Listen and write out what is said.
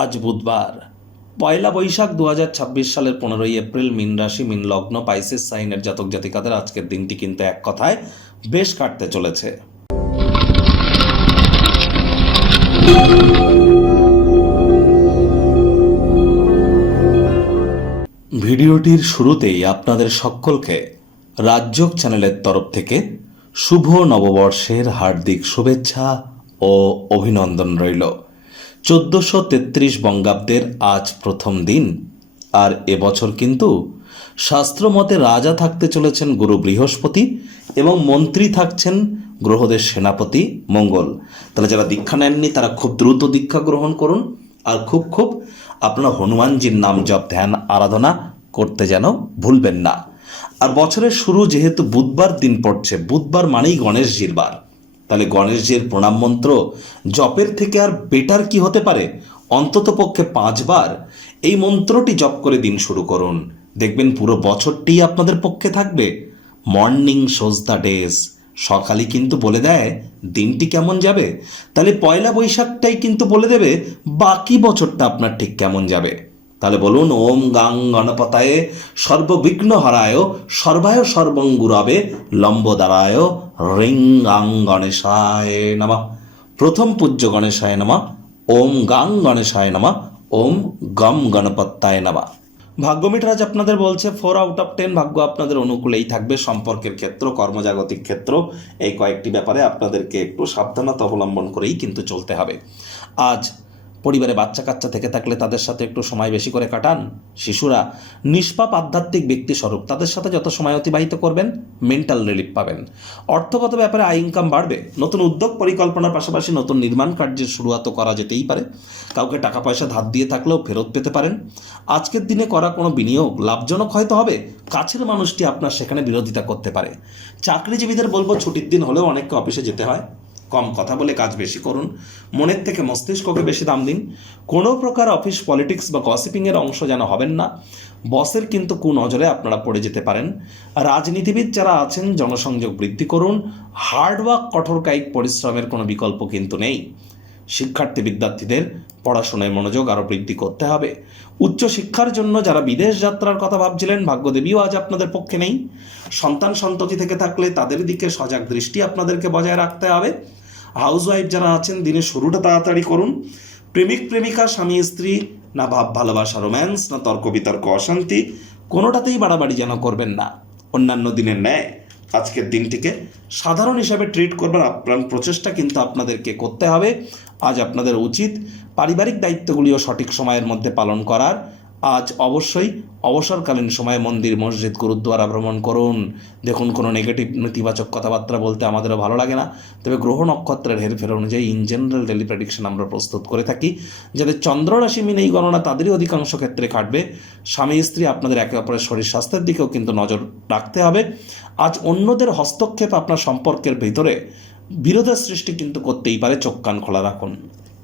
আজ বুধবার পয়লা বৈশাখ 2026 সালের 15ই এপ্রিল। মীন রাশি, মীন লগ্ন, পাইসেস সাইনের জাতক জাতিকাদের আজকের দিনটি কিন্তু এক কথায় বেশ কাটতে চলেছে। ভিডিওটির শুরুতেই আপনাদের সকলকে রাজযোগ চ্যানেলের তরফ থেকে শুভ নববর্ষের হার্দিক শুভেচ্ছা ও অভিনন্দন রইল। 1433 বঙ্গাব্দের আজ প্রথম দিন। আর এবছর কিন্তু শাস্ত্রমতে রাজা থাকতে চলেছেন গুরু বৃহস্পতি এবং মন্ত্রী থাকছেন গ্রহদের সেনাপতি মঙ্গল। তাহলে যারা দীক্ষা নেননি তারা খুব দ্রুত দীক্ষা গ্রহণ করুন, আর খুব আপনারা হনুমানজির নাম জপ ধ্যান আরাধনা করতে যেন ভুলবেন না। আর বছরের শুরু যেহেতু বুধবার দিন পড়ছে, বুধবার মানেই গণেশজির বার, তাহলে গণেশজির প্রণাম মন্ত্র জপের থেকে আর বেটার কি হতে পারে? অন্তত পক্ষে 5 বার এই মন্ত্রটি জপ করে দিন শুরু করুন, দেখবেন পুরো বছরটি আপনাদের পক্ষে থাকবে। মর্নিং শোজ দ্য ডেজ, সকালই কিন্তু বলে দেয় দিনটি কেমন যাবে। তাহলে পয়লা বৈশাখটাই কিন্তু বলে দেবে বাকি বছরটা আপনার ঠিক কেমন যাবে। তাহলে বলুন, ওম গাং গণপতায়ে সর্ববিঘ্ন হারায় সর্বায় সর্বঙ্গুরাবে লম্বদারায় রিং গাং গণেশায় নমঃ। প্রথম পূজ্য গণেশায় নমঃ। ওম গাং গণেশায় নমঃ। ওম গম গণপত্যায় নমঃ। ভাগ্য মিটার আজ আপনাদের বলছে 4 আউট অফ 10 ভাগ্য আপনাদের অনুকূলেই থাকবে। সম্পর্কের ক্ষেত্র, কর্মজাগতিক ক্ষেত্র, এই কয়েকটি ব্যাপারে আপনাদেরকে একটু সাবধানতা অবলম্বন করেই কিন্তু চলতে হবে। আজ পরিবারে বাচ্চা কাচ্চা থেকে থাকলে তাদের সাথে একটু সময় বেশি করে কাটান। শিশুরা নিষ্পাপ আধ্যাত্মিক ব্যক্তি স্বরূপ, তাদের সাথে যত সময় অতিবাহিত করবেন মেন্টাল রিলিফ পাবেন। অর্থগত ব্যাপারে আয় ইনকাম বাড়বে। নতুন উদ্যোগ পরিকল্পনার পাশাপাশি নতুন নির্মাণ কার্যের শুরুয়াতও করা যেতেই পারে। কাউকে টাকা পয়সা ধার দিয়ে থাকলেও ফেরত পেতে পারেন। আজকের দিনে করা কোনো বিনিয়োগ লাভজনক হয়তো হবে, কাছের মানুষটি আপনার সেখানে বিরোধিতা করতে পারে। চাকরিজীবীদের বলবো ছুটির দিন হলেও অনেককে অফিসে যেতে হয়, কম কথা বলে কাজ বেশি করুন, মনের থেকে মস্তিষ্ককে বেশি দাম দিন। কোনো প্রকার অফিস পলিটিক্স বা গসিপিংয়ের অংশ যেন হবেন না। বসের কিন্তু কুনজরে আপনারা পড়ে যেতে পারেন। রাজনীতিবিদ যারা আছেন জনসংযোগ বৃদ্ধি করুন। হার্ডওয়ার্ক, কঠোর কায়িক পরিশ্রমের কোনো বিকল্প কিন্তু নেই। শিক্ষার্থী বিদ্যার্থীদের পড়াশোনায় মনোযোগ আরও বৃদ্ধি করতে হবে। উচ্চশিক্ষার জন্য যারা বিদেশ যাত্রার কথা ভাবছিলেন, ভাগ্যদেবীও আজ আপনাদের পক্ষে নেই। সন্তান সন্ততি থেকে থাকলে তাদের দিকে সজাগ দৃষ্টি আপনাদেরকে বজায় রাখতে হবে। হাউসওয়াইফ যারা আছেন দিনের শুরুটা তাড়াতাড়ি করুন। প্রেমিক প্রেমিকা, স্বামী স্ত্রী, না ভাব ভালোবাসা রোম্যান্স, না তর্ক বিতর্ক অশান্তি, কোনোটাতেই বাড়াবাড়ি যেন করবেন না। অন্যান্য দিনের ন্যায় আজকের দিনটিকে সাধারণ হিসাবে ট্রিট করবার আপ্রাণ প্রচেষ্টা কিন্তু আপনাদেরকে করতে হবে। আজ আপনাদের উচিত পারিবারিক দায়িত্বগুলিও সঠিক সময়ের মধ্যে পালন করার। আজ অবশ্যই অবসরকালীন সময়ে মন্দির, মসজিদ, গুরুদ্বারা ভ্রমণ করুন। দেখুন, কোনো নেগেটিভ নেতিবাচক কথাবার্তা বলতে আমাদেরও ভালো লাগে না, তবে গ্রহ নক্ষত্রের হেরফের অনুযায়ী ইন জেনারেল ডেলি প্রেডিকশন আমরা প্রস্তুত করে থাকি। যাদের চন্দ্র রাশি মিন এই গণনা তাদেরই অধিকাংশ ক্ষেত্রে খাটবে। স্বামী স্ত্রী আপনাদের একে অপরের শরীর স্বাস্থ্যের দিকেও কিন্তু নজর রাখতে হবে। আজ অন্যদের হস্তক্ষেপ আপনার সম্পর্কের ভিতরে বিরোধের সৃষ্টি কিন্তু করতেই পারে, চোখ কান খোলা রাখুন।